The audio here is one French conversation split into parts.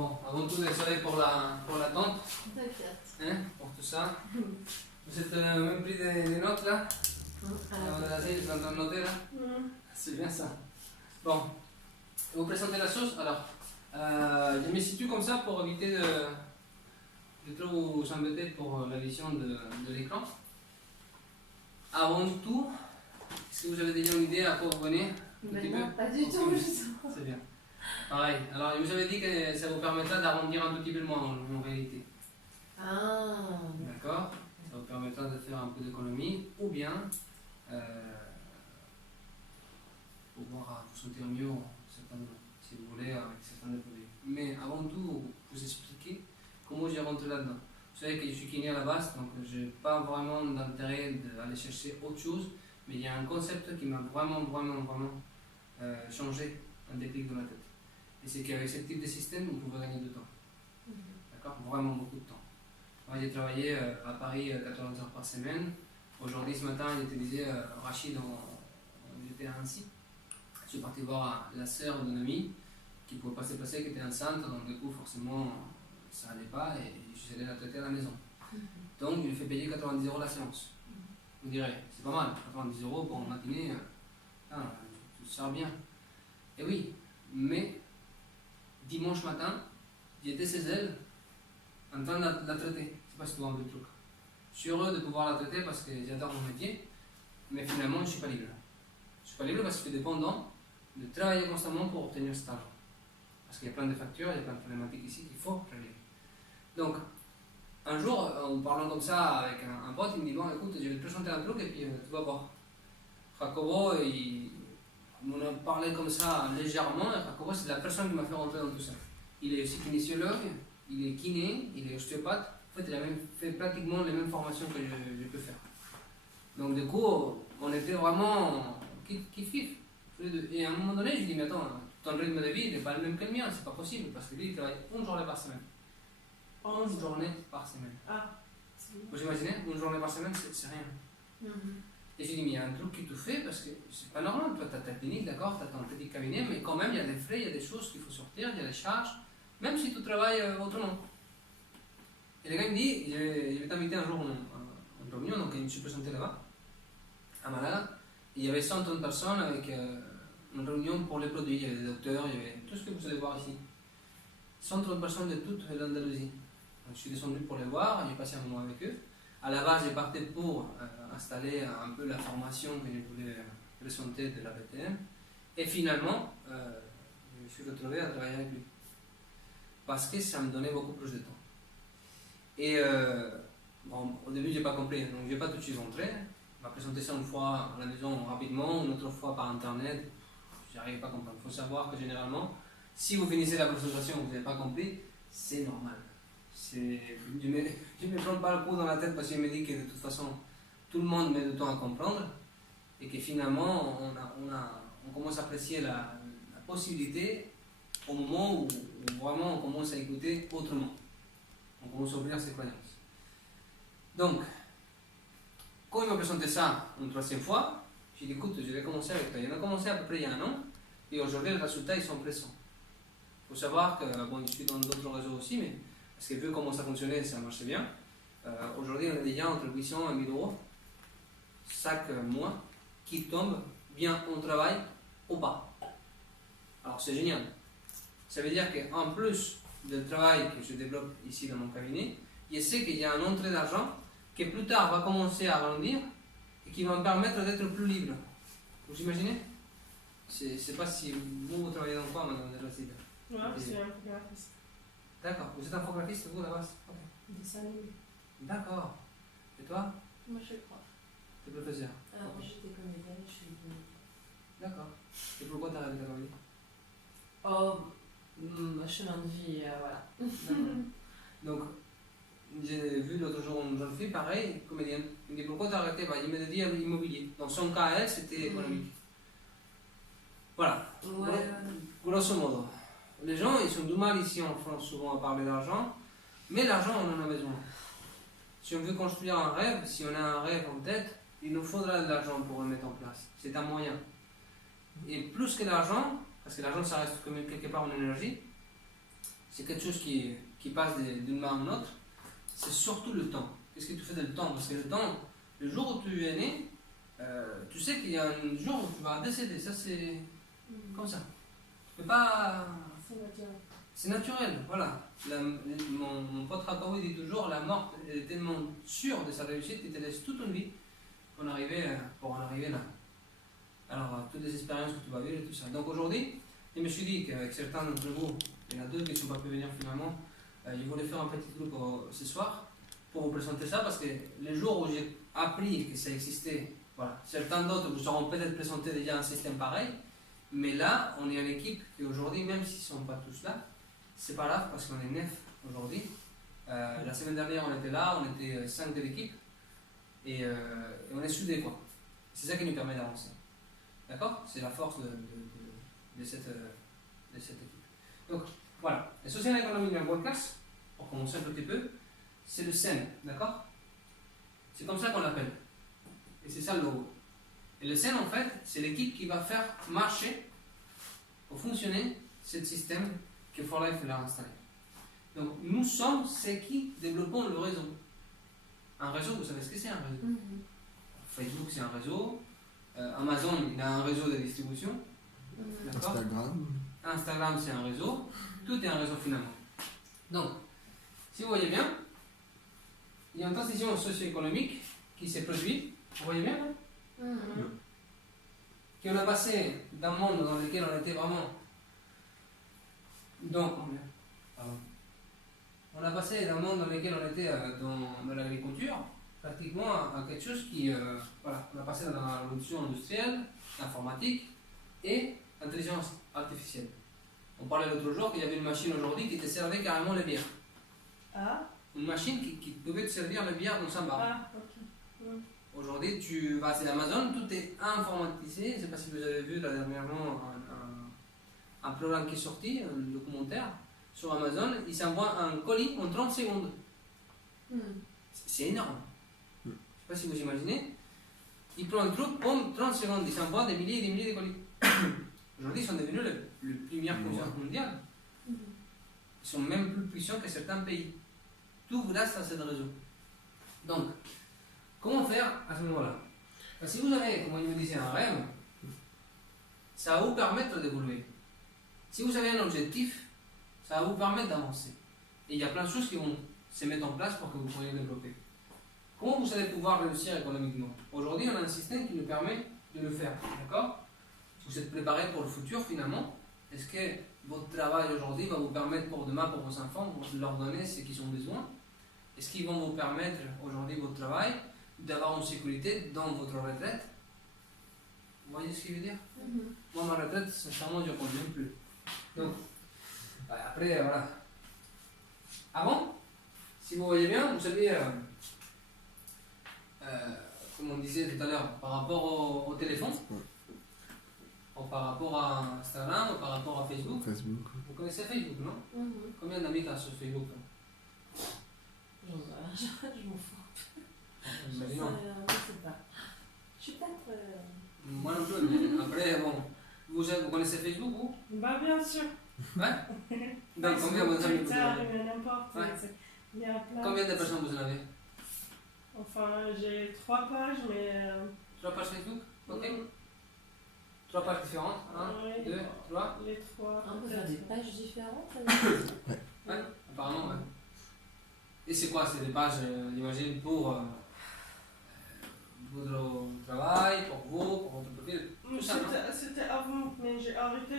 Bon, avant tout, désolé pour l'attente. T'inquiète. Hein, pour tout ça. Vous êtes même pris des notes là? Ils sont en train de noter là? C'est bien ça. Bon, vous présentez la chose. Alors, je me situe comme ça pour éviter de trop vous embêter pour la vision de l'écran. Avant tout, est-ce que vous avez déjà une idée à quoi vous venez? Ben non, pas du tout, justement. C'est bien. Pareil. Alors, je vous avais dit que ça vous permettra d'arrondir un tout petit peu le mois en réalité. Ah. D'accord? Ça vous permettra de faire un peu d'économie ou bien pouvoir vous sentir mieux si vous voulez avec certains produits. Mais avant tout, vous expliquer comment j'ai rentré là-dedans. Vous savez que je suis kiné à la base, donc je n'ai pas vraiment d'intérêt d'aller chercher autre chose, mais il y a un concept qui m'a vraiment changé un déclic dans la tête. Et c'est qu'avec ce type de système, vous pouvez gagner du temps. D'accord? Vraiment beaucoup de temps. Moi, j'ai travaillé à Paris 80 heures par semaine. Aujourd'hui, ce matin, j'ai utilisé Rachid, j'étais à Annecy. Je suis parti voir la sœur d'un ami qui ne pouvait pas se passer, qui était enceinte, donc du coup, forcément, ça n'allait pas et je suis allé la traiter à la maison. Donc, je lui ai fait payer 90 € la séance. Vous direz, c'est pas mal, 90 € pour une matinée, tu te sors bien. Et oui, mais dimanche matin, j'étais chez elle en train de la traiter. Je sais pas si tu vois un peu le truc. Je suis heureux de pouvoir la traiter parce que j'adore mon métier, mais finalement, je ne suis pas libre. Je ne suis pas libre parce que je suis dépendant de travailler constamment pour obtenir cet argent. Parce qu'il y a plein de factures, il y a plein de problématiques ici qu'il faut régler. Donc, un jour, en parlant comme ça avec un pote, il me dit, bon, écoute, je vais te présenter un truc et puis tu vas voir. Jacobo, on a parlé comme ça légèrement, et Jacobo, c'est la personne qui m'a fait rentrer dans tout ça. Il est aussi kinésiologue, il est kiné, il est ostéopathe. En fait, il a même fait pratiquement les mêmes formations que je peux faire. Donc, du coup, on était vraiment kiff-kiff. Et à un moment donné, je lui dis, mais attends, ton rythme de vie n'est pas le même que le mien, c'est pas possible, parce que lui, il travaille une journée par semaine. 11 journées par semaine. Ah, vous imaginez, une journée par semaine, c'est rien. Et je lui dis, mais il y a un truc qui te fait, parce que c'est pas normal, toi, tu as ta clinique, d'accord, tu as ton petit cabinet, mais quand même, il y a des frais, il y a des choses qu'il faut sortir, il y a des charges, même si tu travailles autrement. Et le gars me dit, je vais t'inviter un jour en réunion, donc je me suis présenté là-bas, à Malaga, et il y avait 130 personnes avec une réunion pour les produits, il y avait des docteurs, il y avait tout ce que vous allez voir ici. 130 personnes de toute l'Andalousie. Je suis descendu pour les voir, j'ai passé un moment avec eux. À la base, j'ai parti pour installer un peu la formation que je voulais présenter de la BTM. Et finalement, je me suis retrouvé à travailler avec lui. Parce que ça me donnait beaucoup plus de temps. Et bon, au début, je n'ai pas compris, donc je n'ai pas tout de suite rentré. Il m'a présenté ça une fois à la maison rapidement, une autre fois par internet. Je n'arrivais pas à comprendre. Il faut savoir que généralement, si vous finissez la présentation et que vous n'avez pas compris, c'est normal. Je ne me prends pas le coup dans la tête parce que je me dis que de toute façon, tout le monde met du temps à comprendre et que finalement, on commence à apprécier la possibilité au moment où vraiment on commence à écouter autrement. On commence à ouvrir ses croyances. Donc, quand il m'a présenté ça une troisième fois, j'ai dit, écoute, je vais commencer avec toi. Il a commencé à peu près il y a un an et aujourd'hui, les résultats, ils sont pressants. Il faut savoir que, bon, je suis dans d'autres réseaux aussi, mais parce que vu comment ça fonctionnait, ça marchait bien. Aujourd'hui, on a déjà entre 800 et 1000 € chaque mois qui tombent bien au travail ou pas. Alors, c'est génial. Ça veut dire qu'en plus du travail que je développe ici dans mon cabinet, je sais qu'il y a une entrée d'argent qui plus tard va commencer à grandir et qui va me permettre d'être plus libre. Vous imaginez? Je ne sais pas si vous travaillez dans quoi, madame de la Cité. Ouais, je suis infographiste. D'accord. Vous êtes infographiste, vous, à la base? Dessin animé. D'accord. Et toi? Moi, je suis prof. Tu es professeur? Moi, j'étais comédienne, je suis venue. D'accord. Et pourquoi tu as arrêté la comédie? Chemin de vie, voilà. D'accord. Donc, j'ai vu l'autre jour une jeune fille, pareil, comédienne. Il me dit, pourquoi tu as arrêté? Il me dit immobilier. Dans son cas, elle, c'était économique. Voilà. Ouais. Grosso modo. Les gens, ils sont du mal ici en France souvent à parler d'argent, mais l'argent, on en a besoin. Si on veut construire un rêve, si on a un rêve en tête, il nous faudra de l'argent pour le mettre en place. C'est un moyen. Et plus que l'argent, parce que l'argent, ça reste comme quelque part une énergie, c'est quelque chose qui passe d'une main à une autre, c'est surtout le temps. Qu'est-ce que tu fais de le temps? Parce que le temps, le jour où tu es né, tu sais qu'il y a un jour où tu vas décéder. Ça, c'est comme ça. Tu peux pas. C'est naturel. C'est naturel, voilà. Mon pote Rakawi dit toujours la mort est tellement sûre de sa réussite qu'il te laisse toute une vie pour en arriver là. Alors, toutes les expériences que tu vas vivre et tout ça. Donc aujourd'hui, je me suis dit qu'avec certains d'entre vous, il y en a deux qui ne sont pas pu venir finalement, je voulais faire un petit groupe ce soir pour vous présenter ça parce que les jours où j'ai appris que ça existait, voilà, certains d'autres vous auront peut-être présenté déjà un système pareil, mais là, on est une équipe qui aujourd'hui, même s'ils ne sont pas tous là, c'est pas grave parce qu'on est 9 aujourd'hui. La semaine dernière, on était là, on était 5 de l'équipe et on est soudés, quoi. C'est ça qui nous permet d'avancer. D'accord? C'est la force de cette équipe. Donc, voilà. Le social économique d'un world class, pour commencer un petit peu, c'est le SEN, d'accord? C'est comme ça qu'on l'appelle. Et c'est ça le logo. Et le SEN, en fait, c'est l'équipe qui va faire marcher, pour fonctionner, ce système que For Life a installé. Donc, nous sommes ceux qui développons le réseau. Un réseau, vous savez ce que c'est un réseau? Facebook, c'est un réseau. Amazon, il a un réseau de distribution. D'accord? Instagram, c'est un réseau. Tout est un réseau finalement. Donc, si vous voyez bien, il y a une transition socio-économique qui s'est produite. Vous voyez bien, hein? Qu'on a passé d'un monde dans lequel on était vraiment. Donc, on a passé d'un monde dans lequel on était dans l'agriculture, pratiquement à quelque chose qui. Voilà, on a passé dans la révolution industrielle, informatique et intelligence artificielle. On parlait l'autre jour qu'il y avait une machine aujourd'hui qui te servait carrément le bière. Ah? Une machine qui pouvait te servir le bière dans un bar. Ah, ok. Aujourd'hui, tu vas sur Amazon, tout est informatisé. Je ne sais pas si vous avez vu là, dernièrement un programme qui est sorti, un documentaire sur Amazon. Il s'envoie un colis en 30 secondes. C'est énorme. Je ne sais pas si vous imaginez. Il prend un truc, boum, 30 secondes. Il s'envoie des milliers et des milliers de colis. Aujourd'hui, ils sont devenus le première puissance mondiale. Ils sont même plus puissants que certains pays. Tout grâce à ce réseau. Donc, comment faire à ce moment-là? Si vous avez, comme il me disait, un rêve, ça va vous permettre d'évoluer. Si vous avez un objectif, ça va vous permettre d'avancer. Et il y a plein de choses qui vont se mettre en place pour que vous pourriez développer. Comment vous allez pouvoir réussir économiquement? Aujourd'hui, on a un système qui nous permet de le faire. D'accord? Vous êtes préparé pour le futur finalement? Est-ce que votre travail aujourd'hui va vous permettre pour demain, pour vos enfants, de leur donner ce qu'ils ont besoin? Est-ce qu'ils vont vous permettre aujourd'hui, votre travail, d'avoir une sécurité dans votre retraite? Vous voyez ce que je veux dire? Moi, ma retraite, sincèrement, je ne connais même plus. Donc, après, voilà. Avant, si vous voyez bien, vous savez, comme on disait tout à l'heure, par rapport au téléphone, ou par rapport à Instagram, ou par rapport à Facebook. Vous connaissez Facebook, non? Combien d'amis tu as sur Facebook? Je m'en fous. Je sais pas. Je suis pas très. Moi non plus, mais après, bon. Vous connaissez Facebook, vous? Bah, bien sûr. Ouais? Donc, combien vous amis vous en avez? Mais n'importe. Ouais. Il y a plein. Combien de personnes vous en avez? Enfin, j'ai 3 pages, mais. 3 pages Facebook? Ok. 3 pages différentes? 1, 2, 3. Les 3. On peut faire des pages différentes. Ouais, apparemment, ouais. Et c'est quoi? C'est des pages, j'imagine, pour votre travail, pour vous, pour votre profil? Tout ça, non? C'était avant, mais j'ai arrêté.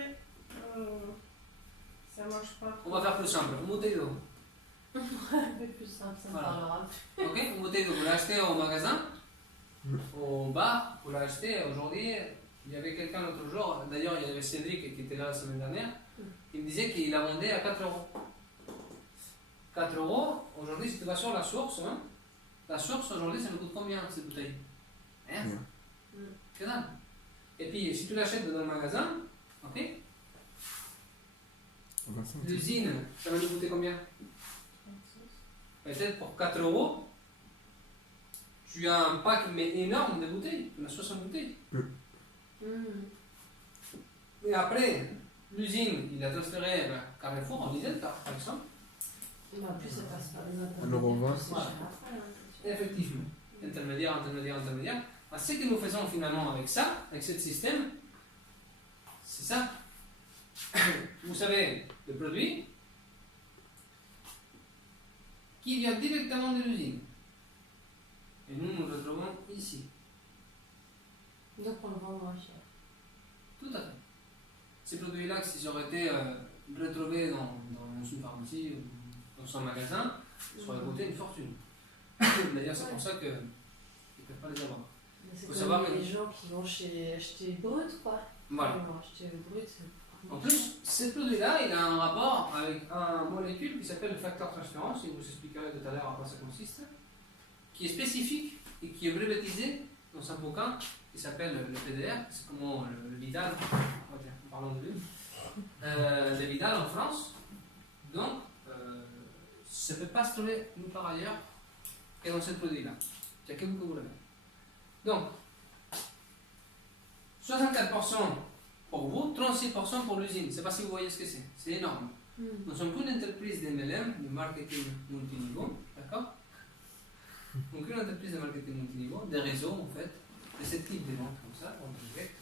Ça marche pas. On va faire plus simple. Une bouteille d'eau. Un peu plus simple, ça me Voilà. parlera. Ok? Une bouteille d'eau. Vous l'achetez au magasin, au bar, vous l'achetez aujourd'hui. Il y avait quelqu'un l'autre jour, d'ailleurs il y avait Cédric qui était là la semaine dernière, il me disait qu'il la vendait à 4 euros. 4 euros, aujourd'hui si tu vas sur la source, hein, la source aujourd'hui ça me coûte combien cette bouteille? Rien. Que dalle. Et puis si tu l'achètes dans le magasin, ok? L'usine, ça va nous coûter combien? Peut-être pour 4 euros, tu as un pack mais énorme de bouteilles, tu as 60 bouteilles. Et après, l'usine, il a transféré Carrefour en Lisette, par exemple. Mais en plus, ça passe par des Alors, on va- intermédiaires. C'est cher après, hein, c'est sûr. Effectivement. Intermédiaire. Ce que nous faisons finalement avec ça, avec ce système, c'est ça. Vous savez, le produit qui vient directement de l'usine. Et nous, nous le retrouvons ici. Donc, on le vend moins cher. Tout à fait. Ces produits-là, s'ils auraient été retrouvés dans une pharmacie ou dans un magasin, ça aurait coûté une fortune. D'ailleurs, c'est pour ça qu'ils ne peuvent pas les avoir. Mais c'est Faut comme savoir les que- gens qui vont acheter brut, quoi. Voilà. Ils vont acheter brut. En plus, ce produit-là, il a un rapport avec un molécule qui s'appelle le facteur transférence, et je vous expliquerai tout à l'heure à quoi ça consiste, qui est spécifique et qui est brevetisé dans un bouquin qui s'appelle le PDR, c'est comment le Vidal, en parlant de lui, le Vidal en France. Donc, ça ne peut pas se trouver nulle part ailleurs que dans ce produit-là. Il n'y a que vous que vous l'avez. Donc, 64% pour vous, 36% pour l'usine. Je ne sais pas si vous voyez ce que c'est. C'est énorme. Nous sommes qu'une entreprise d'MLM, de marketing multiniveau, d'accord? Donc une entreprise de marketing multiniveau, des réseaux en fait, de ce type de vente comme ça, en direct.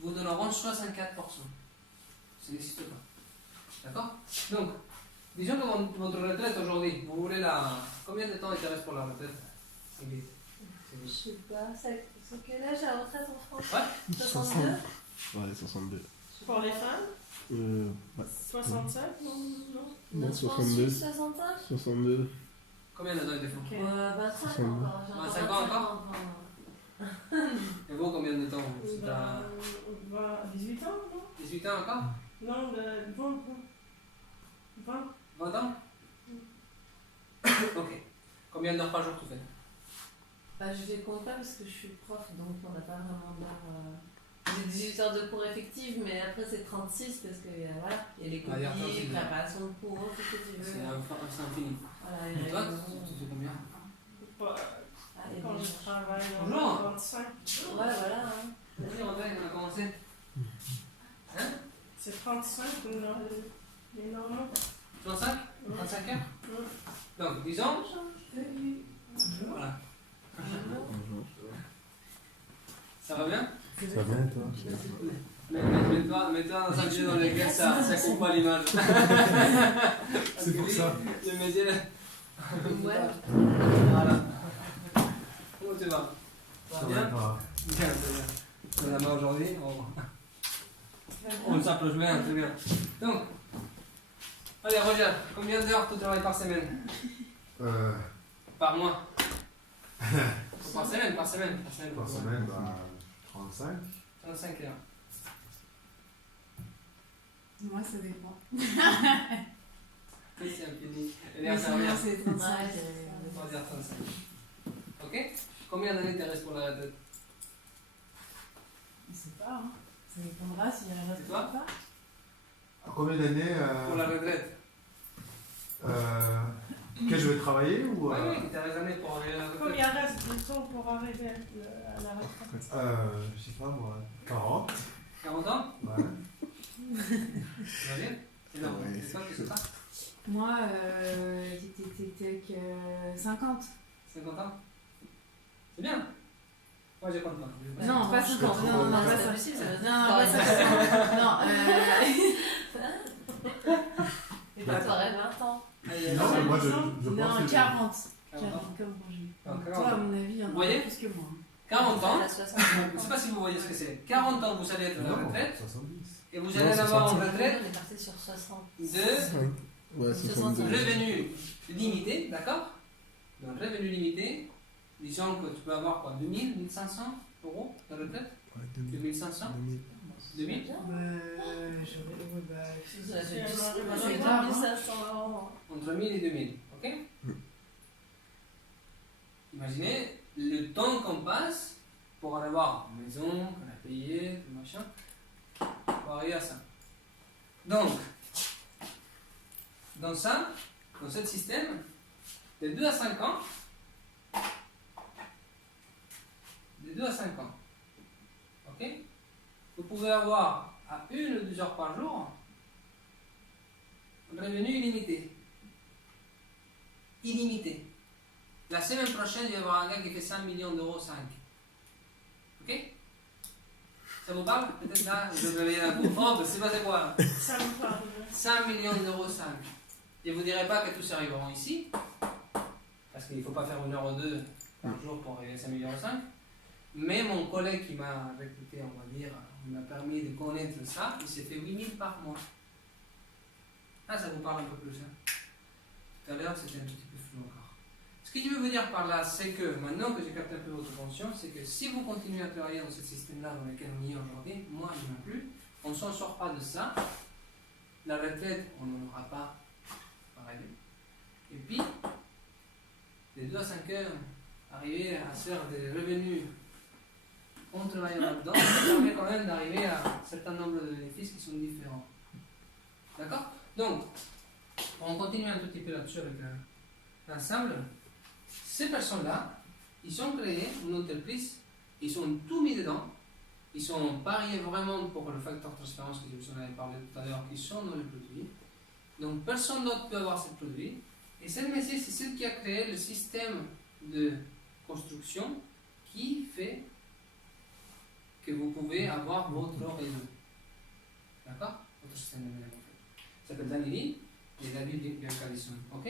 Vous donneront 64%. Ça n'existe pas. D'accord? Donc, disons que votre retraite aujourd'hui, vous voulez la... Combien de temps il te reste pour la retraite? Ingrid? Je sais pas, c'est quel âge la retraite en France? Ouais. 62? Ouais, 62. Pour les femmes, Ouais. 65, non? Non, 62. 62. 65? 62. Combien de temps il te faut? 25 encore. j'ai 25 ans encore? Et vous, combien de temps? C'est à 18 ans, non? 18 ans encore? Non, 20. 20 ans? Ok. Combien d'heures par jour tu fais? Bah, je vais compter parce que je suis prof, donc on n'a pas vraiment d'heures. J'ai 18 heures de cours effectives, mais après c'est 36 parce que voilà, il y a les Ah, il y a copies, 36, préparation de cours, tout ce que tu veux. C'est infini. Voilà, Et les toi, réunions. tu fais combien? Pas- Ah, il y a Quand des- je travaille, Bonjour. 25. Ouais, voilà. Hein. Vas-y, André, on a commencé. Hein? C'est 35, non, les normaux. 35? 35 heures? Donc, disons. Voilà. Bonjour. Ça va bien? Ça va bien, toi? Mets-toi dans un milieu dans lequel ça coupe pas l'image. C'est pour ça. Le métier là. Ouais. Voilà. Comment tu vas? Ça va bien? va. Bien, très bien. On la main aujourd'hui. On s'approche bien, très bien. Donc, allez, Roger, combien d'heures tu travailles par semaine? Par mois? Par semaine. Par semaine, bah, 35. 35 heures. Moi, ça dépend. Oui, c'est infini. Elle est Mais sinon, infirmière. c'est 35. Ouais, On va dire 35. Ok? Combien d'années te reste pour la retraite? Je sais pas, hein. Ça dépendra s'il y a la Et toi? retraite ou pas. À combien d'années Pour la retraite? que je vais travailler ou Oui, oui, t'as les années pour arriver à la retraite. Combien reste de temps pour arriver à la retraite? je sais pas moi, 40. 40 ans? Ouais. Imagine? C'est énorme. Ouais, C'est toi qui c'est sais pas? Moi, tic, 50. 50 ans? C'est bien. Moi, j'ai pas le temps. Non, pas 50. Non, Non, pas c'est ça. pas possible, ça veut dire. Non, pas ça. Non, Et toi, t'aurais 20 ans. Allez, Non, mais moi je non, pense que 40. 40 ans. 40 comme Roger. Non, 40 Toi, à ans. mon avis, il y en Vous a voyez plus que moi. 40 ans. À 60. Je ne sais pas si vous voyez ce que c'est. 40 ans, vous allez être à la Non, retraite 70. et vous Non, allez avoir une 60. retraite On est parti sur 60. de Ouais, 62. revenu limité, d'accord? Donc, revenu limité, disons que tu peux avoir quoi, 2000, 1500 euros de retraite? Ouais, 2000. 2500? 2000? Ouais, bah, Ça fait du c'est 500 grave, hein. 500 euros. Entre 1000 et 2000, ok? Imaginez le temps qu'on passe pour aller avoir une maison, qu'on a payé, tout machin, pour arriver à ça. Donc, dans ça, dans ce système, de 2 à 5 ans, ok? Vous pouvez avoir à 1 ou 2 heures par jour, revenu illimité. Illimité. La semaine prochaine, il va y avoir un gars qui fait 5 millions d'euros 5. Ok? Ça vous parle? Peut-être là, je vais réveiller un coup. Oh, ben c'est pas c'est quoi? Ça me parle. 5 millions d'euros 5. Et vous ne direz pas que tous arriveront ici, parce qu'il ne faut pas faire 1 heure ou 2 par jour pour arriver à 5 millions 5. Mais mon collègue qui m'a recruté, on va dire, il m'a permis de connaître ça, il s'est fait 8 000 par mois. Ah, ça vous parle un peu plus. Hein? Tout à l'heure, c'était un petit peu flou encore. Ce que je veux vous dire par là, c'est que maintenant que j'ai capté un peu votre attention, c'est que si vous continuez à travailler dans ce système-là dans lequel on y est aujourd'hui, moi je non plus, on ne s'en sort pas de ça. La retraite, on n'en aura pas. Pareil. Et puis, les 2 à 5 heures, arriver à faire des revenus en travaillant là-dedans, ça permet quand même d'arriver à un certain nombre de bénéfices qui sont différents. D'accord? Donc, on continue un tout petit peu là-dessus avec l'ensemble. Ces personnes-là, ils ont créé une entreprise, ils ont tout mis dedans, ils ont parié vraiment pour le facteur transférence que je vous en avais parlé tout à l'heure, qui sont dans le produit. Donc personne d'autre peut avoir ce produit. Et ce métier, c'est celle qui a créé le système de construction qui fait que vous pouvez avoir votre réseau. D'accord? Votre système de ménage. Ça s'appelle Danili et David Biancalison. Ok?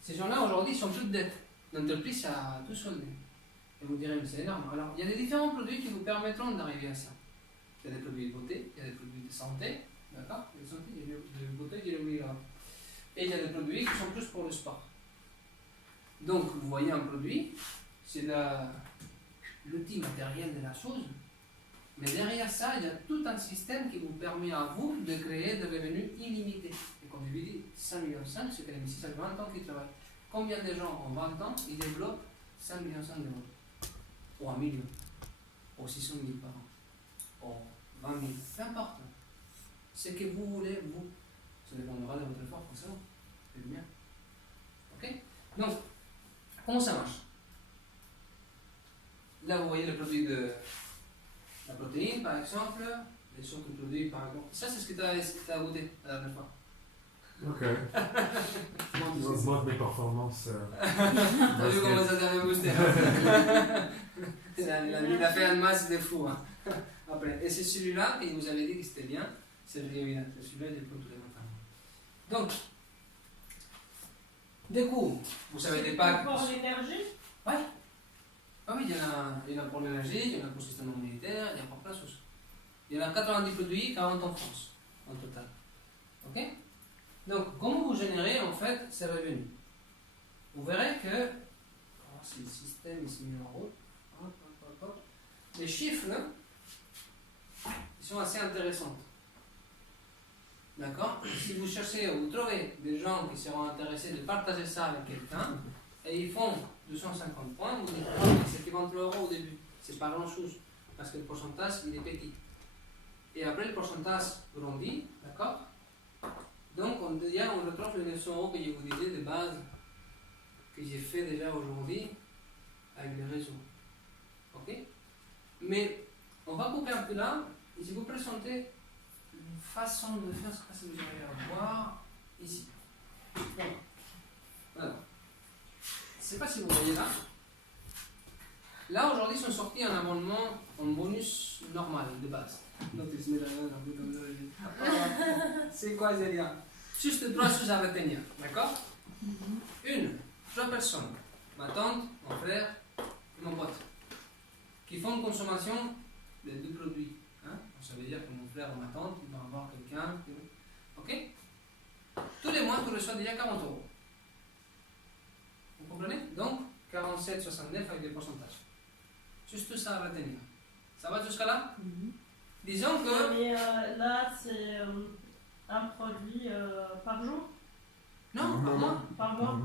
Ces gens-là aujourd'hui sont plus de dettes. L'entreprise a tout soldé. Et vous direz, mais c'est énorme. Alors, il y a des différents produits qui vous permettront d'arriver à ça. Il y a des produits de beauté, il y a des produits de santé, d'accord? De santé, il y a de beauté, il y a de grave. Et il y a des produits qui sont plus pour le sport. Donc, vous voyez un produit, c'est l'outil matériel de la chose, mais derrière ça, il y a tout un système qui vous permet à vous de créer des revenus illimités. Et comme je vous dis, 5 millions 5, c'est que les ça fait 20 ans qu'ils travaillent. Combien de gens en 20 ans, ils développent 5 millions 5 d'euros? Ou 1 million, ou 600 000 par an, ou 20 000, peu importe. Ce que vous voulez, vous, ça dépendra de votre effort, forcément. C'est bien. Ok? Donc, comment ça marche? Là, vous voyez le produit de la protéine, par exemple, les autres produits, par exemple. Ça, c'est ce que tu as goûté la dernière fois. Ok. Comment tu Je sais ça? vois mes performances. T'as vu comment ça t'avait boosté? Il a fait un masse de fou. Hein. Après. Et c'est celui-là qui vous avait dit que c'était bien. C'est celui-là, je le prends tous les matins. Donc, du coup, vous savez des packs. Pour l'énergie? Ouais. Ah oui, il y en a pour l'énergie, il y en a pour le système militaire, il y en a pour plein de choses. Il y en a 90 produits, 40 en France, en total. Ok? Donc, comment vous générez en fait ces revenus? Vous verrez que, si le système est mis en route, les chiffres, là, ils sont assez intéressants. D'accord? Si vous cherchez, vous trouvez des gens qui seront intéressés de partager ça avec quelqu'un, et ils font 250 points, vous dites, c'est qu'ils vendent €, au début. C'est pas grand chose, parce que le pourcentage, il est petit. Et après, le pourcentage grandit, d'accord? Donc, on retrouve les 900 € que je vous disais de base, que j'ai fait déjà aujourd'hui avec le réseau. Ok? Mais on va couper un peu là, et je vais vous présenter une façon de faire ce que vous allez voir ici. Bon. Voilà. Je ne sais pas si vous voyez là. Là, aujourd'hui, sont sortis un abonnement en bonus normal, de base. C'est quoi, Zélia? Juste 3 choses à retenir, d'accord? 3 personnes, ma tante, mon frère et mon pote, qui font une consommation de 2 produits. Hein? Ça veut dire que mon frère ou ma tante, il va avoir quelqu'un. Ok? Tous les mois, tu reçois déjà 40 €. Vous comprenez? Donc, 47,69 avec des pourcentages. Juste ça à retenir. Ça va jusqu'à là? Disons que. Mais là, c'est un produit par jour? Non, par mois. Par mois?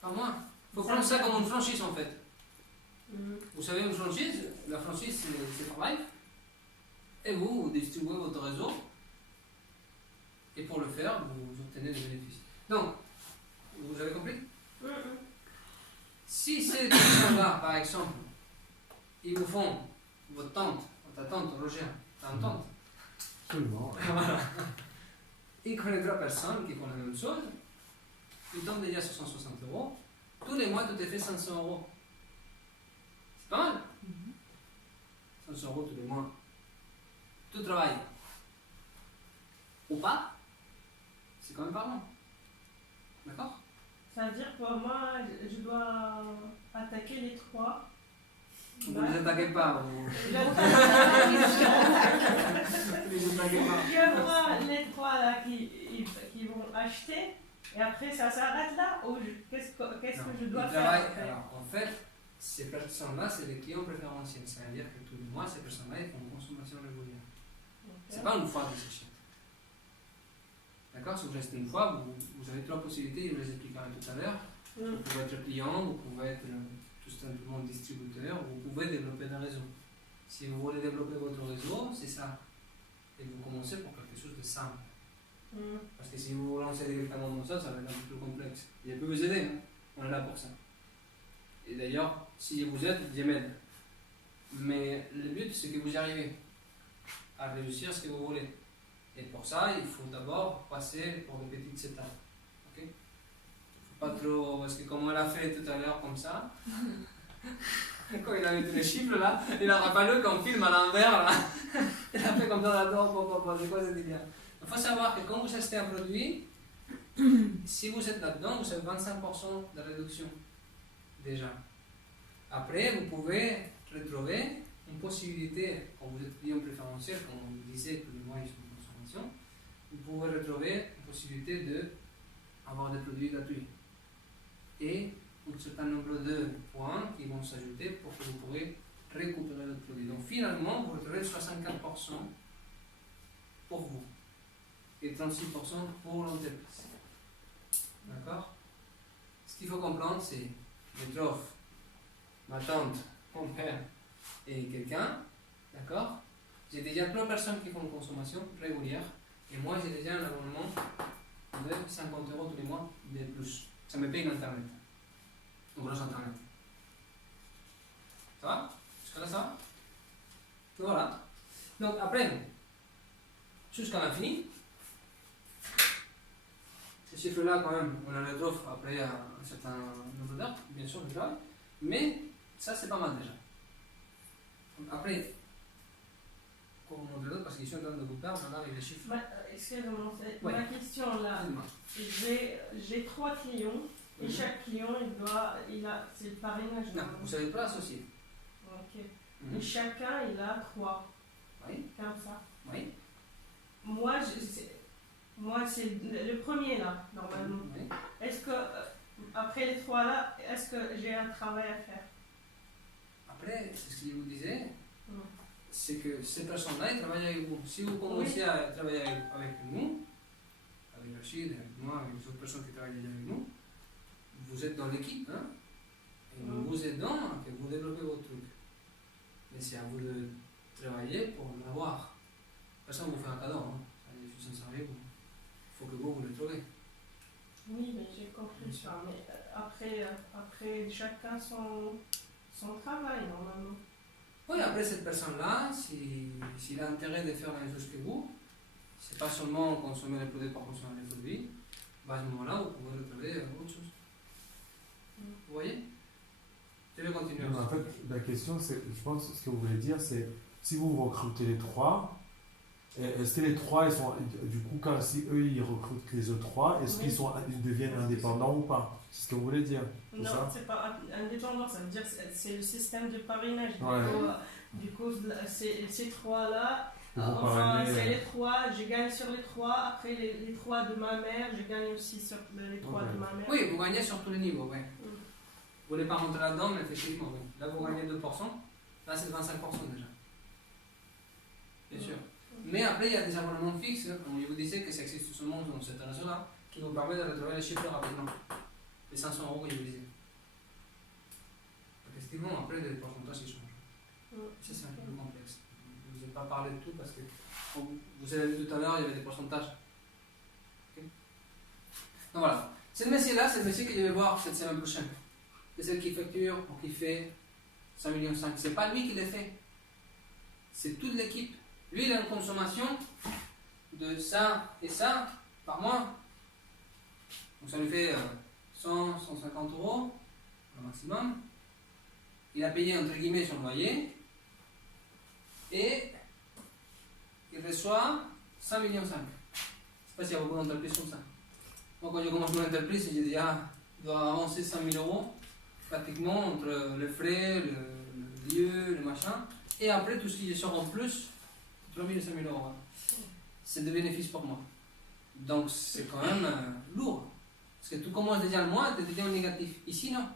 Par mois. Il faut prendre ça comme une franchise en fait. Mhm. Vous savez, une franchise, la franchise c'est for life. Et vous distribuez votre réseau. Et pour le faire, vous obtenez des bénéfices. Donc, vous avez compris? Si ces personnes-là, par exemple, ils vous font votre tante, ta tante Roger, ta tante, Absolument. Voilà. Il connaît 3 personnes qui font la même chose. Il tombe déjà sur 160 euros. Tous les mois, tu te fais 500 euros. C'est pas mal. 500 euros tous les mois. Tu travailles. Ou pas, c'est quand même pas bon. D'accord? Ça veut dire que moi, je dois attaquer les 3. Vous ne les attaquez pas. Vous... Je Ne les attaquez pas. vois les 3 là qui vont acheter et après ça s'arrête là ou qu'est-ce que je dois Ils faire travaillent- après? Alors, en fait, ces personnes-là, c'est les clients préférentiels. Ça veut dire que tous les mois, ces personnes-là, ils font une consommation régulière. C'est pas une fois qu'ils s'achètent. D'accord? Si vous achetez une fois, vous avez 3 possibilités, je vous les expliquerai tout à l'heure. Vous pouvez être client, vous pouvez être tout simplement distributeur, vous pouvez développer un réseau. Si vous voulez développer votre réseau, c'est ça. Et vous commencez par quelque chose de simple. Parce que si vous vous lancez directement dans ça, ça va être un peu plus complexe. Je peux vous aider, hein. On est là pour ça. Et d'ailleurs, si vous êtes, je m'aide. Mais le but, c'est que vous y arrivez à réussir ce que vous voulez. Et pour ça, il faut d'abord passer par des petites étapes. Ok? Faut pas trop. Parce que comme elle a fait tout à l'heure comme ça, quand il a mis tous les chiffres là, il n'aura fallu qu'on filme à l'envers là. Il a fait comme ça là-dedans, c'est quoi cette idée? Il faut savoir que quand vous achetez un produit, si vous êtes là-dedans, vous avez 25% de réduction déjà. Après, vous pouvez retrouver une possibilité, quand vous êtes client préférentiel, comme on vous disait que les mois ils sont en consommation, vous pouvez retrouver une possibilité d'avoir des produits gratuits. Et un certain nombre de points qui vont s'ajouter pour que vous pourrez récupérer le produit. Donc finalement, vous retrouvez 64% pour vous et 36% pour l'entreprise. D'accord? Ce qu'il faut comprendre, c'est je trouve ma tante, mon père et quelqu'un, d'accord? J'ai déjà 3 personnes qui font une consommation régulière et moi j'ai déjà un abonnement de 50 euros tous les mois de plus. Ça me paye l'internet. Un gros internet. Ça va? Jusqu'à là ça va? Donc voilà. Donc après, jusqu'à l'infini, ces chiffres-là quand même, on les retrouve après un certain nombre d'heures, bien sûr, du travail, mais ça c'est pas mal déjà. Donc, après, pour vous montrer d'autres, parce qu'ils sont en train de vous perdre là avec les chiffres. Excusez-moi, Ouais. ma question là, Dis-moi. j'ai 3 clients et chaque client c'est le parrainage. Non, vous savez pas associer. Ok. Et chacun il a 3. Oui. Comme ça. Oui. Moi, c'est le premier là, normalement. Oui. Est-ce que, après les 3 là, est-ce que j'ai un travail à faire? Après, c'est ce que je vous disais, Mm. c'est que ces personnes-là, ils travaillent avec vous. Si vous commencez à travailler avec nous, avec Rachid, avec moi, avec les autres personnes qui travaillent déjà avec nous, vous êtes dans l'équipe, hein, et nous vous aidons à que vous développez votre truc. Mais c'est à vous de travailler pour l'avoir. Personne ne vous fait un cadeau, hein. Je suis sincère avec vous. Il faut que vous le trouvez. Oui, mais j'ai compris ça. Mais après chacun son travail, normalement. Oui, après cette personne-là, s'il a intérêt de faire la même chose que vous, c'est pas seulement consommer les produits pour consommer les produits, bah à ce moment-là, vous pouvez retrouver autre chose. Vous voyez? Je vais continuer. Non, en fait, la question, c'est, je pense, ce que vous voulez dire, c'est si vous recrutez les 3, est-ce que les 3, ils sont, du coup, quand si eux, ils recrutent les autres 3, est-ce Oui. qu'ils deviennent indépendants ou pas? C'est ce que vous voulez dire? Non, ça c'est pas indépendant, ça veut dire que c'est le système de parrainage. Ouais. Du coup, ces 3 là, Ils vont enfin, parrainer, c'est les 3, je gagne sur les 3, après les 3 de ma mère, je gagne aussi sur les 3 Ok. de ma mère. Oui, vous gagnez sur tous les niveaux, oui. Vous voulez pas rentrer là-dedans, mais effectivement, oui. Là, vous gagnez 2%, là, c'est 25% déjà. Bien sûr. Mais après, il y a des abonnements fixes, hein, comme je vous disais, que ça existe seulement dans cette réseau-là, qui vous permet de retrouver les chiffres rapidement. Les 500 euros que je vous disais. Effectivement, après, les pourcentages, ils changent. Ça, c'est un peu plus complexe. Je ne vous ai pas parlé de tout parce que, comme vous avez vu tout à l'heure, il y avait des pourcentages. Ok. Donc voilà. Ce métier-là, c'est le métier que je vais voir cette semaine prochaine. C'est celle qui facture ou qui fait 5,5 millions. Ce n'est pas lui qui le fait. C'est toute l'équipe. Lui, il a une consommation de ça et ça par mois. Donc ça lui fait 100, 150 euros au maximum. Il a payé entre guillemets son loyer et il reçoit 5 millions 5. Je ne sais pas s'il y a beaucoup d'entreprises comme ça. Moi, quand je commence mon entreprise, j'ai dit, je dois avancer 100 000 euros pratiquement entre les frais, le lieu, le machin. Et après, tout ce qui sort en plus, 3 000 et 5 000 euros. C'est de bénéfice pour moi. Donc, c'est quand même lourd. Parce que tu commences déjà le mois, tu es déjà en négatif. Ici, non.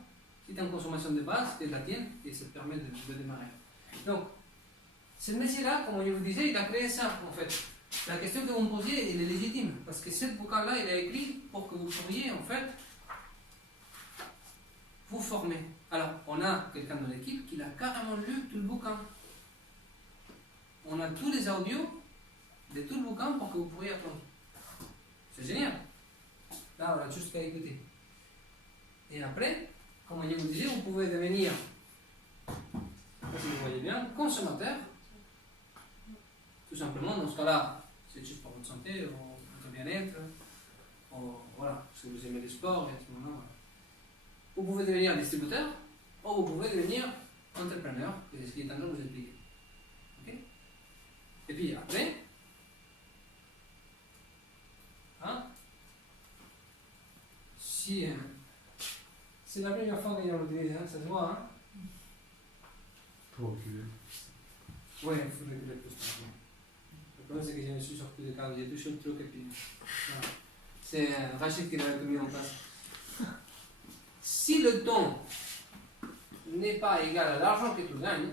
Si tu as une consommation de base, c'est la tienne et ça te permet de démarrer. Donc, ce métier-là, comme je vous disais, il a créé ça, en fait. La question que vous me posiez, elle est légitime. Parce que ce bouquin-là, il est écrit pour que vous pourriez, en fait, vous former. Alors, on a quelqu'un dans l'équipe qui a carrément lu tout le bouquin. On a tous les audios de tout le bouquin pour que vous pourriez apprendre. C'est génial. Là, on a juste qu'à écouter. Et après, comme je vous disais, vous pouvez devenir, si vous voyez bien, consommateur. Tout simplement, dans ce cas-là, c'est juste pour votre santé, votre bien-être, voilà, parce que vous aimez le sport, et à ce moment-là, voilà. Vous pouvez devenir distributeur, ou vous pouvez devenir entrepreneur, et c'est ce qui est en train de vous expliquer. Ok? Et puis après, si c'est la première fois que je l'utilise, ça se voit, hein? Pour reculer. Ouais, il faut reculer plus. Le problème, c'est que je me suis sorti de cadre, j'ai touché le truc et puis. Voilà. C'est Rachid qui l'avait mis en place. Si le temps n'est pas égal à l'argent que tu gagnes,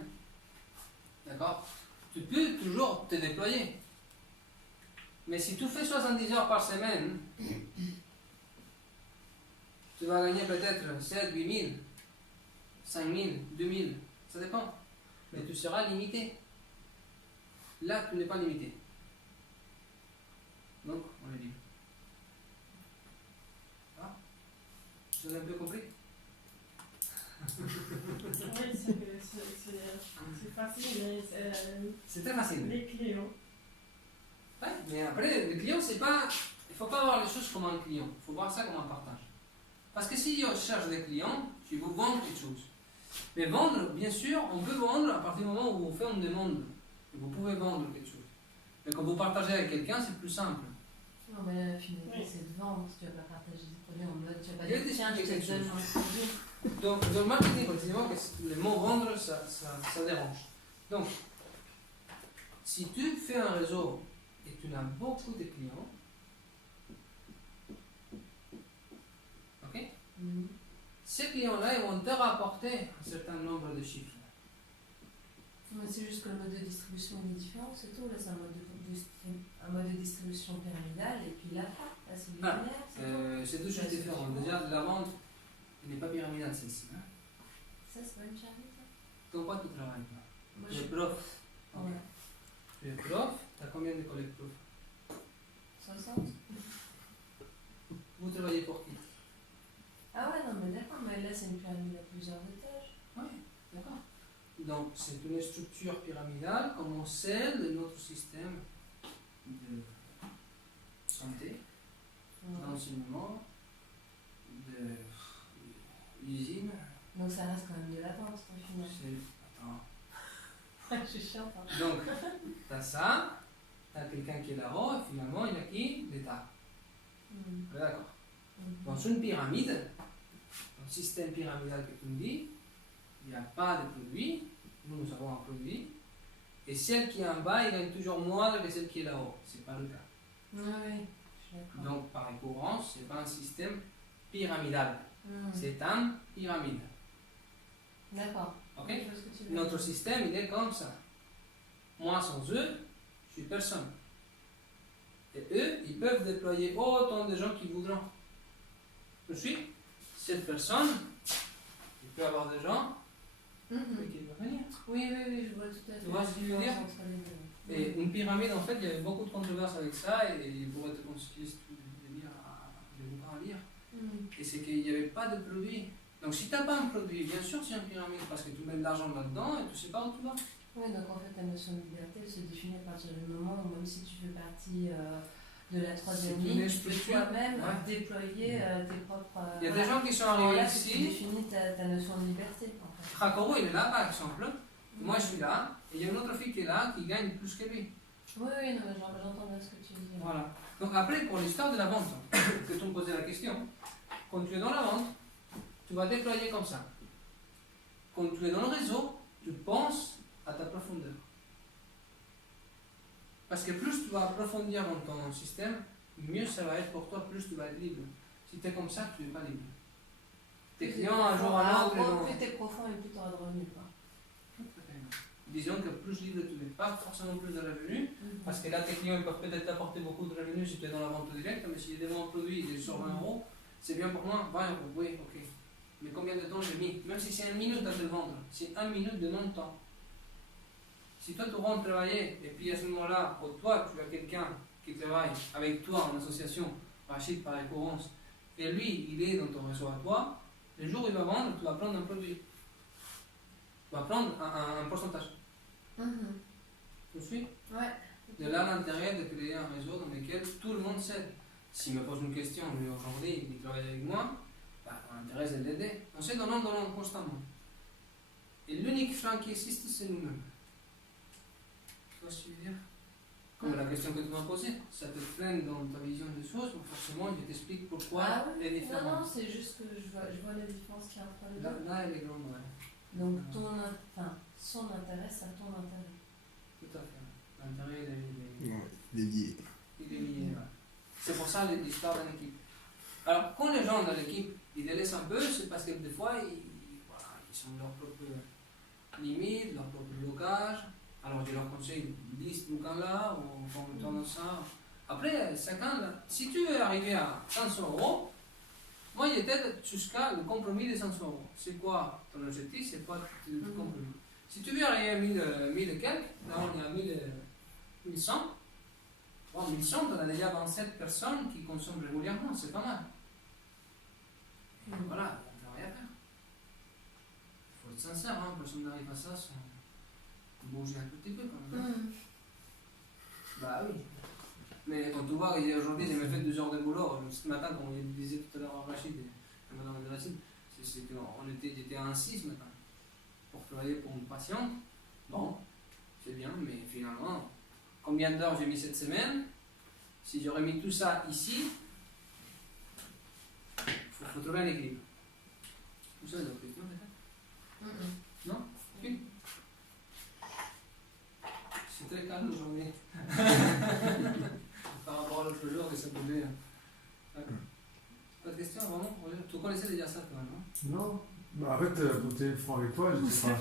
d'accord, tu peux toujours te déployer. Mais si tu fais 70 heures par semaine, tu vas gagner peut-être 7, 8 000, 5 000, 2 000, ça dépend. Mais tu seras limité. Là, tu n'es pas limité. Donc, on est libre. Ah, vous avez un peu compris? Oui, c'est facile, mais c'est très facile. les clients. Ouais, mais après, le client, c'est pas. Il ne faut pas voir les choses comme un client. Il faut voir ça comme un partage. Parce que si je cherche des clients, je vous vends quelque chose. Mais vendre, bien sûr, on peut vendre à partir du moment où vous faites une demande. Vous pouvez vendre quelque chose. Mais quand vous partagez avec quelqu'un, c'est plus simple. Non, mais la finalité, Oui. c'est de vendre. Tu vas pas partager des produits en mode, tu vas pas Je vais dire, tiens, je t'expliquer te quelque donne un produit. Donc, dans le marketing, précisément, le mot vendre, ça dérange. Donc, si tu fais un réseau et tu as beaucoup de clients, ok? Ces clients-là, ils vont te rapporter un certain nombre de chiffres. Mais c'est juste que le mode de distribution il est différent, c'est tout. Là, c'est un mode de distribution pyramidale, et puis là, c'est linéaire, c'est tout. C'est deux choses différentes. Déjà, la vente, elle n'est pas pyramidale, celle-ci. Hein? Ça, c'est pas une pyramide, ça? Dans quoi tu travailles? Moi, Tu je es suis prof. Ouais. Tu es prof, tu as combien de collègues profs? 60. Vous travaillez pour qui? Ah ouais, non, mais d'accord, mais là, c'est une pyramide à plusieurs étages. Oui, d'accord. Donc, c'est une structure pyramidale comme celle de notre système de santé, d'enseignement, d'usine. Donc, ça reste quand même de la vente, au final. Attends. Je suis chiante. Hein. Donc, tu as ça, tu as quelqu'un qui est là-haut, et finalement, il y a qui? L'État. D'accord. Dans une pyramide, un système pyramidal que tu me dis, il n'y a pas de produit, nous avons un produit, et celle qui est en bas, il gagne toujours moins que celle qui est là-haut. Ce n'est pas le cas. Oui, je suis d'accord. Donc, par récurrence, ce n'est pas un système pyramidal, Mhm. c'est un pyramide. D'accord. Ok? Je vois ce que tu veux dire. Notre système, il est comme ça. Moi, sans eux, je suis personne. Et eux, ils peuvent déployer autant de gens qu'ils voudront. Je suis cette personne, il peut y avoir des gens Mhm. qui vont venir. Oui, je vois tout à fait. Tu vois ce que je veux dire? Entre les deux. Et une pyramide, en fait, il y avait beaucoup de controverses avec ça, et il pourrait te conseiller de lire des bouquins à lire. Mhm. Et c'est qu'il n'y avait pas de produit. Donc si tu n'as pas un produit, bien sûr c'est une pyramide, parce que tu mets de l'argent là-dedans et tu ne sais pas où tu vas. Oui, donc en fait, ta notion de liberté elle se définit à partir du moment où, même si tu fais partie de la troisième C'est une ligne, tu peux structure. toi-même Ouais. déployer tes propres. Il y a des gens qui sont Alors arrivés là, tu ici. définis ta notion de liberté. En fait. Jacobo, il est là par exemple. Moi, je suis là. Et il y a une autre fille qui est là qui gagne plus que lui. Oui, oui, non, mais j'entends bien ce que tu dis. Voilà. Donc après, pour l'histoire de la vente, que tu me posais la question, quand tu es dans la vente, tu vas déployer comme ça. Quand tu es dans le réseau, tu penses à ta profondeur. Parce que plus tu vas approfondir dans ton système, mieux ça va être pour toi, plus tu vas être libre. Si tu es comme ça, tu n'es pas libre. Tes clients, un jour ou un autre, ils vont... Plus t'es profond et plus t'auras de revenus. Quoi. Disons que plus libre tu n'es, pas forcément plus de revenus, parce que là tes clients ils peuvent peut-être t'apporter beaucoup de revenus si tu es dans la vente directe, mais si j'ai des bons produits, il est sur 20 €, c'est bien pour moi, 20 €, oui, ok. Mais combien de temps j'ai mis? Même si c'est 1 minute à te vendre, c'est 1 minute de non-temps. Si toi tu rentres travailler, et puis à ce moment-là, pour toi tu as quelqu'un qui travaille avec toi en association, Rachid par récurrence, et lui il est dans ton réseau à toi, le jour où il va vendre, tu vas prendre un produit. Tu vas prendre un pourcentage. Tu me suis? Ouais. De là l'intérêt de créer un réseau dans lequel tout le monde s'aide. S'il me pose une question, lui aujourd'hui, il travaille avec moi, bah, l'intérêt c'est de l'aider. On s'aide donnant constamment. Et l'unique frein qui existe, c'est nous-mêmes. Tu vois ce que je veux dire? Comme la question que tu m'as posée, ça te freine dans ta vision des choses, donc forcément je t'explique pourquoi elle est différente. Non, non, c'est juste que je vois la différence qu'il y a entre les deux. Là, elle est grande, ouais. Donc son intérêt, ça ton intérêt. Tout à fait. L'intérêt, il est Lié. il est lié. Ouais. C'est pour ça l'histoire d'une équipe. Alors, quand les gens dans l'équipe, ils les laissent un peu, c'est parce que des fois, ils sont leurs propres limites, leurs propres blocages. Alors, je leur conseille, lis ce bouquin-là, ou forme-toi dans ça. Après, chacun, si tu veux arriver à 500 €, moi, je t'aide jusqu'à le compromis de 500 €. C'est quoi ton objectif? C'est quoi le compromis? Si tu veux arriver à 1000 et quelques, là on est à 1100. Bon, 1100, tu as déjà 27 personnes qui consomment régulièrement, c'est pas mal. Voilà, on n'a rien à faire. Il faut être sincère, hein, personne n'arrive à ça sans bouger un tout petit peu quand même. Bah oui. Mais quand tu vois, aujourd'hui, j'ai fait 2 heures de boulot. Ce matin, comme on disait tout à l'heure à Rachid, et Madame Rachid, j'étais à 1,6 ce matin pour travailler pour une patiente. Bon, c'est bien, mais finalement, combien d'heures j'ai mis cette semaine? Si j'aurais mis tout ça ici, il faut trouver un équilibre. Tout ça, c'est la question peut-être? Non? Aucune? C'est très calme aujourd'hui. Par rapport à l'autre jour que ça pouvait. Pas de question vraiment? Tu connaissais déjà ça quand même, non? Non. Bah, en fait, pour être franc avec toi, je sais pas.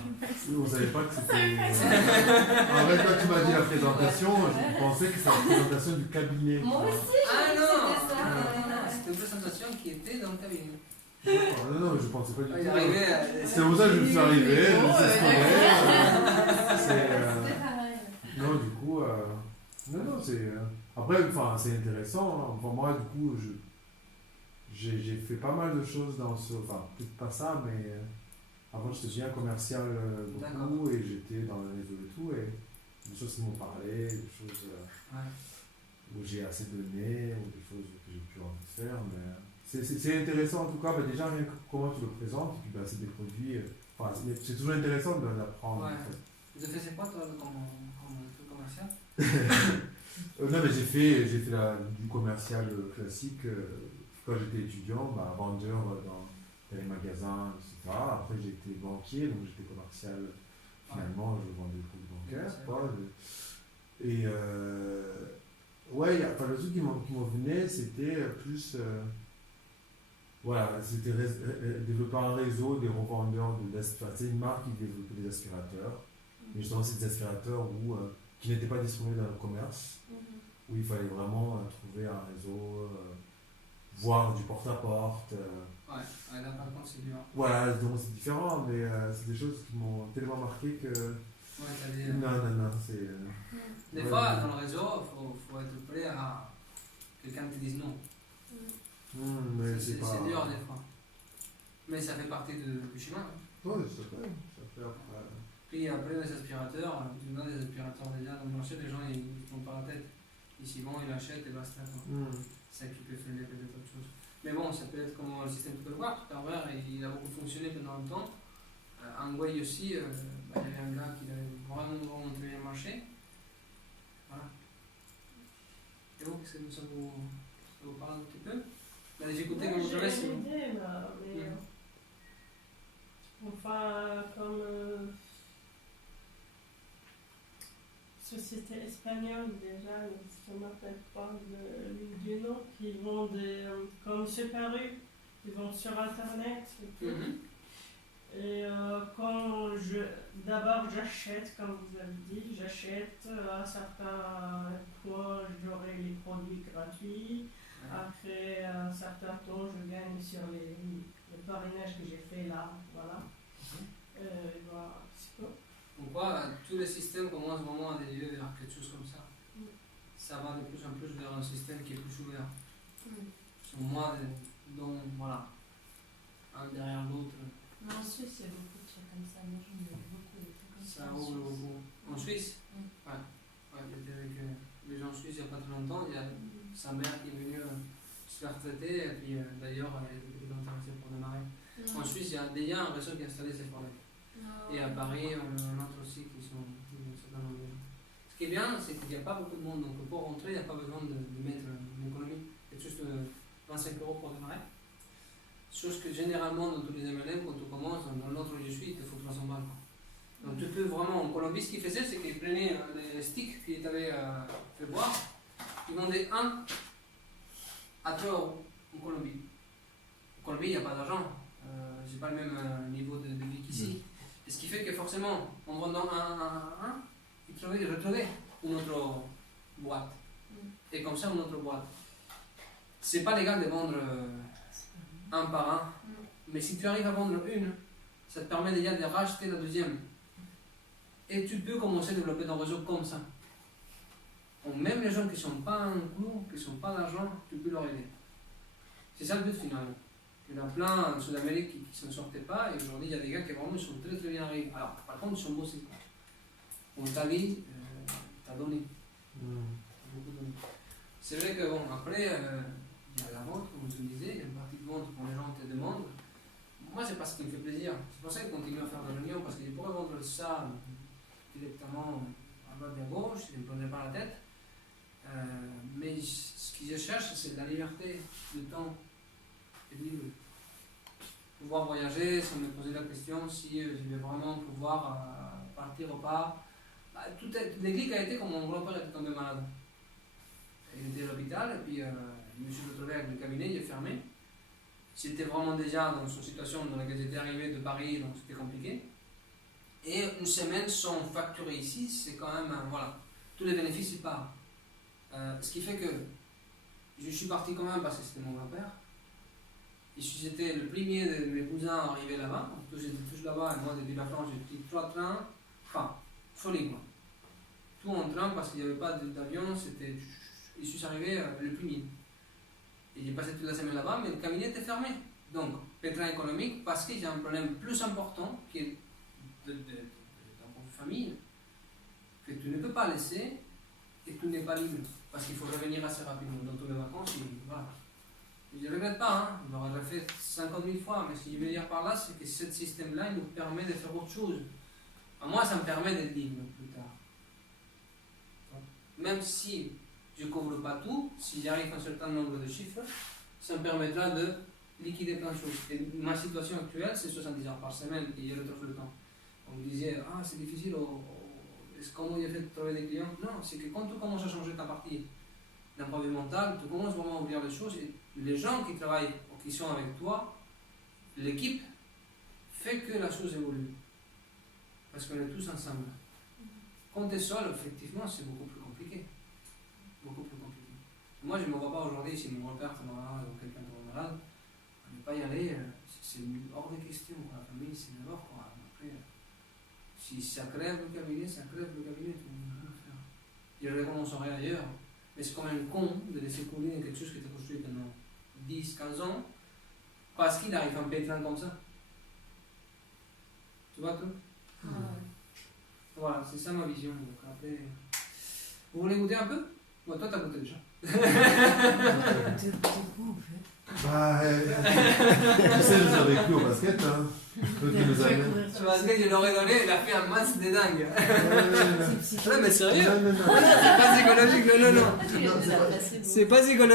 On savait pas que c'était. En fait, quand tu m'as dit la présentation, je pensais que c'était la présentation du cabinet. Moi aussi, Ah non! c'était ça. C'était une présentation qui était dans le cabinet. Non, je pensais pas du tout. Il est arrivé. C'est pour ça que je me suis arrivé, je me suis C'était c'est. pareil. Non, du coup. Non, c'est. Après, enfin, c'est intéressant. Hein. Enfin, moi, du coup, j'ai fait pas mal de choses dans ce. Enfin, peut-être pas ça, mais. Avant, j'étais bien commercial beaucoup et j'étais dans le réseau et tout. Et des choses qui m'ont parlé, des choses où j'ai assez donné, ou des choses que j'ai plus envie de faire. Mais c'est intéressant en tout cas. Bah, déjà, rien que comment tu le présentes, et puis bah, c'est des produits. Enfin, c'est toujours intéressant d'apprendre. Ouais. En fait. Vous avez fait quoi toi comme truc commercial? Non, mais j'ai fait du commercial classique quand j'étais étudiant, bah, vendeur dans les magasins, etc. Après, j'ai été banquier, donc j'étais commercial. Finalement, je vendais des produits bancaires. Quoi. Et ouais, enfin, le truc qui m'en venait, c'était plus. Voilà, c'était développer un réseau des revendeurs d'aspirateurs. C'est une marque qui développait des aspirateurs. Mais justement, c'est des aspirateurs qui n'étaient pas distribués dans le commerce, où il fallait vraiment trouver un réseau, voir du porte-à-porte. Ouais, là par contre c'est dur. Voilà, donc c'est différent, mais c'est des choses qui m'ont tellement marqué que. Ouais, t'as dit. Non, c'est. Des fois, dans le réseau, il faut être prêt à quelqu'un te dise non. Mais C'est pas. dur des fois. Mais ça fait partie du chemin. Ouais, ça fait après. Puis après, les aspirateurs, tu as des aspirateurs déjà dans le marché, les gens ils ne font pas la tête. Ici, bon, ils achètent et basta. C'est ça qui peut freiner peut-être autre chose. Mais bon, ça peut être comme le système, tu peux le voir, tout à l'heure, il a beaucoup fonctionné pendant longtemps. En Guay aussi, il y avait un gars qui avait vraiment très bien marché. Voilà. Et vous, qu'est-ce que ça vous parle un petit peu? La difficulté que vous avez, c'est. J'ai une idée, là, mais. Enfin, comme. Société espagnole, déjà, je ne m'appelle pas l'île du Nord, qui vont comme séparés, ils vont sur Internet et tout. Et d'abord j'achète, comme vous avez dit, j'achète à certains points, j'aurai les produits gratuits. Après un certain temps, je gagne sur le parrainage que j'ai fait là, voilà. Voilà, c'est tout. On voit tous les systèmes commencent vraiment à dériver vers quelque chose comme ça. Ça va de plus en plus vers un système qui est plus ouvert. Sur moi, donc voilà, un derrière l'autre. En Suisse, il y a beaucoup de trucs comme ça. Moi, j'en ai beaucoup de trucs comme ça. Ça ouvre beaucoup. En Suisse? Ouais. Ouais, j'étais avec les gens suisses il n'y a pas très longtemps. Il y a sa mère qui est venue se faire traiter, et puis d'ailleurs, elle était intéressée pour démarrer. En Suisse, il y a déjà un réseau qui a installé ces forêts. Et à Paris, on a un autre aussi qui sont dans le. Ce qui est bien, c'est qu'il n'y a pas beaucoup de monde, donc pour rentrer, il n'y a pas besoin de mettre une économie. C'est juste 25 € pour démarrer. Chose que généralement, dans tous les MLM, quand tu commences, dans l'autre je suis, il te faut 300 balles. Donc tu peux vraiment, en Colombie, ce qu'ils faisaient, c'est qu'ils prenaient les sticks qu'ils t'avaient fait boire, ils vendaient un à 3 € en Colombie. En Colombie, il n'y a pas d'argent, j'ai pas le même niveau de vie qu'ici. Et ce qui fait que forcément, en vendant un, ils retrouvaient une autre boîte. Et comme ça, une autre boîte. C'est pas légal de vendre un par un, mais si tu arrives à vendre une, ça te permet déjà de racheter la deuxième. Et tu peux commencer à développer ton réseau comme ça. Donc même les gens qui ne sont pas en cours, qui ne sont pas d'argent, tu peux leur aider. C'est ça le but finalement. Il y en a plein en Sud-Amérique qui ne s'en sortaient pas, et aujourd'hui il y a des gars qui vraiment sont très très bien arrivés. Alors par contre ils sont bossés. On t'a dit, t'as donné. Beaucoup donné. C'est vrai que bon, après, il y a la vente, comme je le disais, il y a une partie de vente quand les gens te demandent. Moi c'est pas ce qui me fait plaisir. C'est pour ça que je continue à faire des réunions, parce que je pourrais vendre ça directement à droite et à gauche, je ne me prendrais pas la tête. Mais ce que je cherche, c'est de la liberté, de temps. Libre. Pouvoir voyager sans me poser la question si je vais vraiment pouvoir partir ou pas. Les clics a été comme mon grand-père était tombé malade. Il était à l'hôpital et puis je me suis retrouvé avec le cabinet, il est fermé. J'étais vraiment déjà dans une situation dans laquelle j'étais arrivé de Paris, donc c'était compliqué. Et une semaine sans facturer ici, c'est quand même, voilà, tous les bénéfices ils partent. Ce qui fait que je suis parti quand même parce que c'était mon grand-père. J'étais le premier de mes cousins à arriver là-bas, tous étaient tous là-bas, et moi depuis la France j'ai pris 3 trains, enfin, folie quoi. Tout en train parce qu'il n'y avait pas d'avion, je suis arrivé le premier. Et j'ai passé toute la semaine là-bas, mais le cabinet était fermé. Donc, pétrin économique, parce qu'il y a un problème plus important qui est dans ta famille, que tu ne peux pas laisser et tu n'es pas libre, parce qu'il faut revenir assez rapidement. Dans toutes les vacances, voilà. Je ne regrette pas, hein. On l'aurait fait 50 000 fois, mais ce que je veux dire par là, c'est que ce système-là, il nous permet de faire autre chose. À moi, ça me permet d'être libre plus tard. Même si je ne couvre pas tout, si j'arrive à un certain nombre de chiffres, ça me permettra de liquider plein de choses. Et ma situation actuelle, c'est 70 heures par semaine et je retrouve le temps. On me disait, ah, c'est difficile, comment il a fait de trouver des clients? Non, c'est que quand tu commences à changer ta partie d'un point de vue mental, tu commences vraiment à ouvrir les choses et les gens qui travaillent ou qui sont avec toi, l'équipe, fait que la chose évolue. Parce qu'on est tous ensemble. Quand tu es seul, effectivement, c'est beaucoup plus compliqué. Beaucoup plus compliqué. Moi, je ne me vois pas aujourd'hui, si mon grand-père tombe malade ou quelqu'un tombe malade, ne pas y aller, c'est hors de question. La famille, c'est d'abord. Après, si ça crève le cabinet, ça crève le cabinet, tout le monde n'a rien à faire. Je recommencerai ailleurs. Mais c'est quand même con de laisser couler quelque chose qui était construit pendant 10, 15 ans, parce qu'il arrive un pétrin comme ça. Tu vois tout? Voilà, c'est ça ma vision. Donc, après, vous voulez goûter un peu? Bon, toi, t'as goûté déjà. T'es quoi en fait? Bah, tu sais, je joue avec lui au basket, hein. Toi qui nous amène. Parce que je l'aurais donné, il a fait un match de dingue. C'est psycho. Non, mais sérieux? Non, non, non. C'est pas psychologique, non, non, non. Ah, tu gagnes de la placebo. C'est pas psychologique.